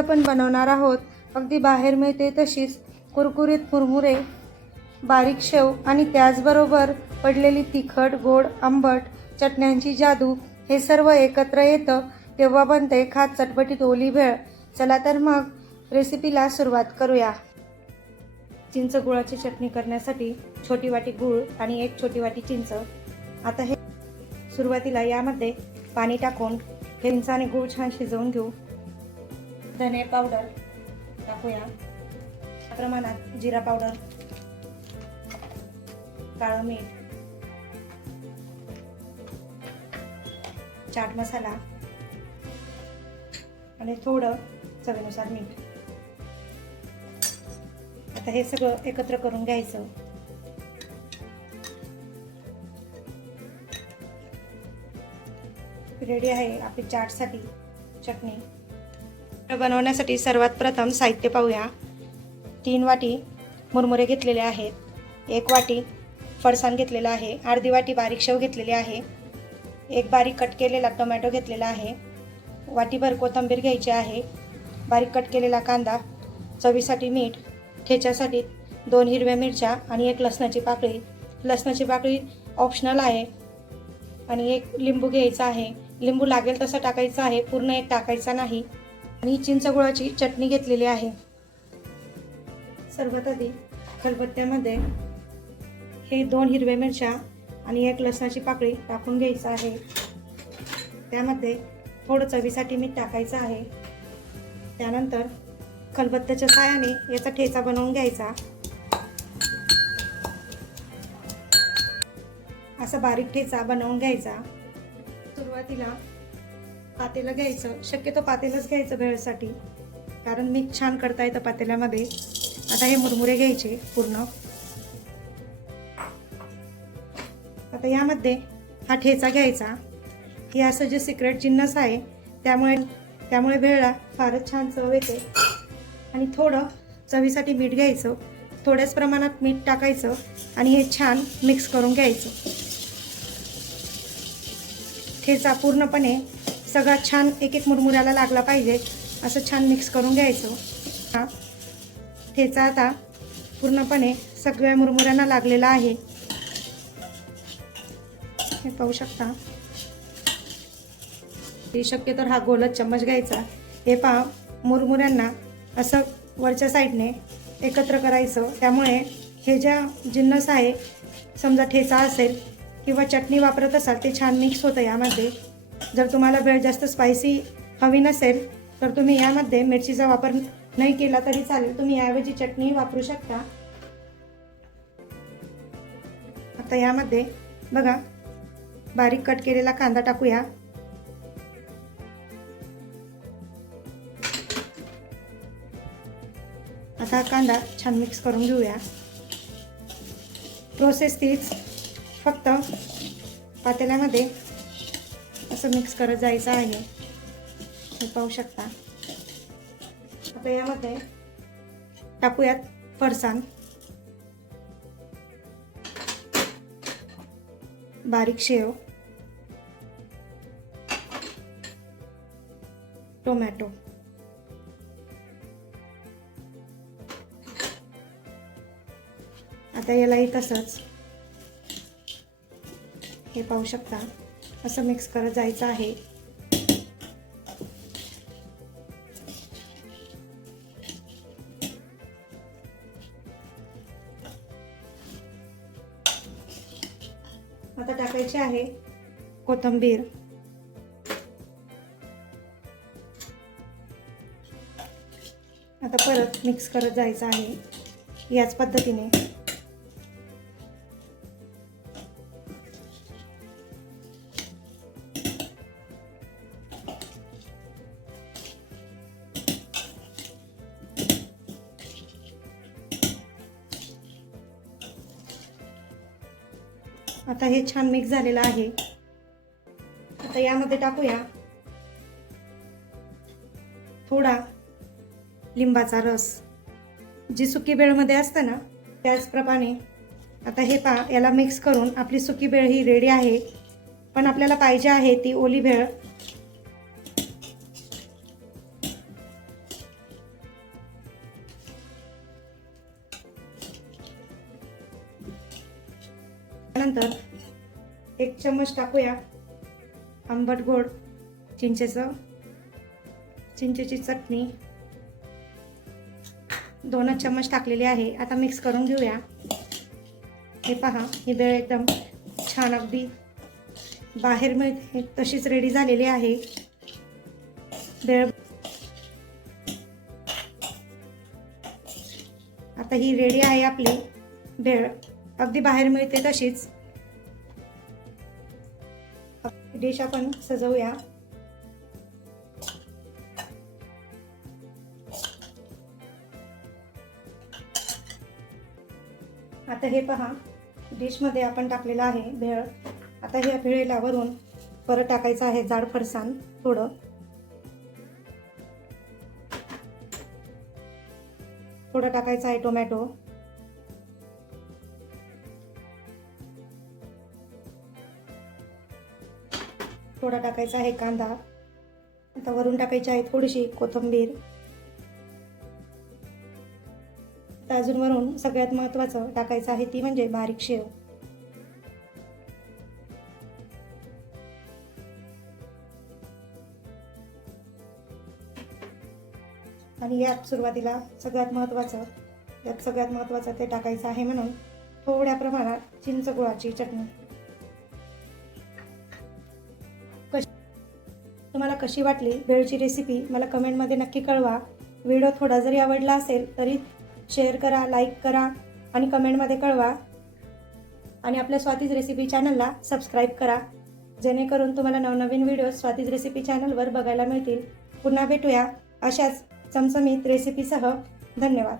पण बनवणार आहोत। अगदी बाहेर मिळते तशीच कुरकुरीत मुरमुरे, बारीक शेव आणि त्याचबरोबर पडलेली तिखट, गोड, आंबट चटण्यांची जादू हे सर्व एकत्र येतं तेव्हा बनते खात चटपटीत ओली भेळ। चला तर मग रेसिपीला सुरुवात करूया। चिंच गुळाची चटणी करण्यासाठी छोटी वाटी गूळ आणि 1 छोटी वाटी चिंच। आता हे सुरुवातीला यामध्ये पाणी टाकून हे चिंच आणि गूळ छान शिजवून घेऊ। धने पावडर टाकूया, प्रमाणात जिरा पावडर, काळं मीठ, चाट मसाला आणि थोडं चवीनुसार मीठ। आता हे सगळं एकत्र करून घ्यायचं। रेडी आहे आपली चाटसाठी चटणी। बनवण्यासाठी सर्वात प्रथम साहित्य पाहूया। 3 वाटी मुरमुरे घेतलेले आहेत, 1 वाटी फरसाण घेतलेला आहे, अर्धी वाटी बारीक शेव घेतलेली आहे, 1 बारीक कट केलेला टोमॅटो घेतलेला आहे, वाटीभर कोथिंबीर घ्यायची आहे, बारीक कट केलेला कांदा, चवीसाठी मीठ, ठेच्यासाठी 2 हिरव्या मिरच्या आणि 1 लसणाची पाकळी। लसणाची पाकळी ऑप्शनल आहे। आणि 1 लिंबू घ्यायचा आहे, लिंबू लागेल तसं टाकायचं आहे, पूर्ण 1 टाकायचा नाही। आणि चिंच गुळाची चटणी घेतलेली आहे। सर्वात आधी खलबत्त्यामध्ये हे 2 हिरव्या मिरच्या आणि 1 लसणाची पाकळी टाकून घ्यायचं आहे। त्यामध्ये थोडं चवीसाठी मीठ टाकायचं आहे। त्यानंतर खलबत्त्याच्या साहाय्याने याचा ठेचा बनवून घ्यायचा। असा बारीक ठेचा बनवून घ्यायचा। सुरुवातीला पातेलं घ्यायचं, शक्यतो पातेलंच घ्यायचं भेळसाठी, कारण मिक्स छान करता येतं पातेल्यामध्ये। आता हे मुरमुरे घ्यायचे पूर्ण। आता यामध्ये हा ठेचा घ्यायचा। हे असं जे सिक्रेट जिन्नस आहे, त्यामुळे भेळला फारच छान चव येते। आणि थोडं चवीसाठी मीठ घ्यायचं, थोड्याच प्रमाणात मीठ टाकायचं आणि हे छान मिक्स करून घ्यायचं। ठेचा पूर्णपणे सगळा छान एक मुरमुऱ्याला लागला पाहिजे असं छान मिक्स करून घ्यायचं। हा ठेचा आता पूर्णपणे सगळ्या मुरमुऱ्यांना लागलेला आहे, हे पाहू शकता। शक्यतो हा गोलच चम्मच घ्यायचा। हे पहा, मुरमुऱ्यांना असं वरच्या साईडने एकत्र करायचं। त्यामुळे हे ज्या जिन्नस आहे, समजा ठेचा असेल किंवा चटणी वापरत असाल, ते छान मिक्स होतं यामध्ये। जर तुम्हाला भेळ जास्त स्पायसी हवी नसेल तर तुम्ही यामध्ये मिरचीचा वापर नाही केला तरी चालेल, तुम्ही याऐवजी चटणी वापरू शकता। आता यामध्ये बघा बारीक कट केलेला कांदा टाकूया। आता कांदा छान मिक्स करून घेऊया। प्रोसेस तीच, फक्त पातेल्यामध्ये असं मिक्स करत जायचं आहे, हे पाहू शकता। आता यामध्ये टाकूयात फरसाण, बारीक शेव, टोमॅटो, आता यालाही तसंच हे पाहू शकता, असं मिक्स करत जायचं आहे। आता टाकायचे आहे कोथिंबीर, आता परत मिक्स करत जायचं आहे याच पद्धतीने। आता हे छान मिक्स झालेलं आहे। आता यामध्ये टाकूया थोडा लिंबाचा रस, जी सुकी भेळमध्ये असतं ना त्याचप्रमाणे। आता हे पहा, याला मिक्स करून आपली सुकी भेळ ही रेडी आहे। पण आपल्याला पाहिजे आहे ती ओली भेळ। झाल्यानंतर 1 चम्मच टाकूया आंबट गोड चिंचेची चटणी. 2 चम्मच टाकलेली आहे. आता मिक्स करून घेऊया. हे पहा, ही भेळ एकदम छान अगदी बाहेर मिळते तशीच रेडी झालेली आहे भेळ. आता ही रेडी आहे आपली भेळ, अगदी बाहेर मिळते तशीच. डिश आपण सजवूया. आता हे पहा, डिशमध्ये आपण टाकलेलं आहे भेळ. आता ह्या भेळेला वरून परत टाकायचं आहे जाड फरसाण थोडं टाकायचं आहे टोमॅटो. थोडा टाकायचा आहे कांदा. आता वरून टाकायची आहे थोडीशी कोथिंबीर. अजून वरून सगळ्यात महत्त्वाचं टाकायचं आहे ती म्हणजे बारीक शेव. आणि यात सुरुवातीला सगळ्यात महत्त्वाचं ते टाकायचं आहे म्हणून थोड्या प्रमाणात चिंच गुळाची चटणी. तुम्हाला कशी वाटली भेळची रेसिपी मला कमेंटमध्ये नक्की कळवा. व्हिडिओ थोडा जरी आवडला असेल तरी शेअर करा, लाईक करा आणि कमेंटमध्ये कळवा. आणि आपल्या स्वातीज रेसिपी चॅनलला सबस्क्राईब करा, जेणेकरून तुम्हाला नवनवीन व्हिडिओ स्वातीज रेसिपी चॅनलवर बघायला मिळतील. पुन्हा भेटूया अशाच चमचमीत रेसिपीसह. धन्यवाद.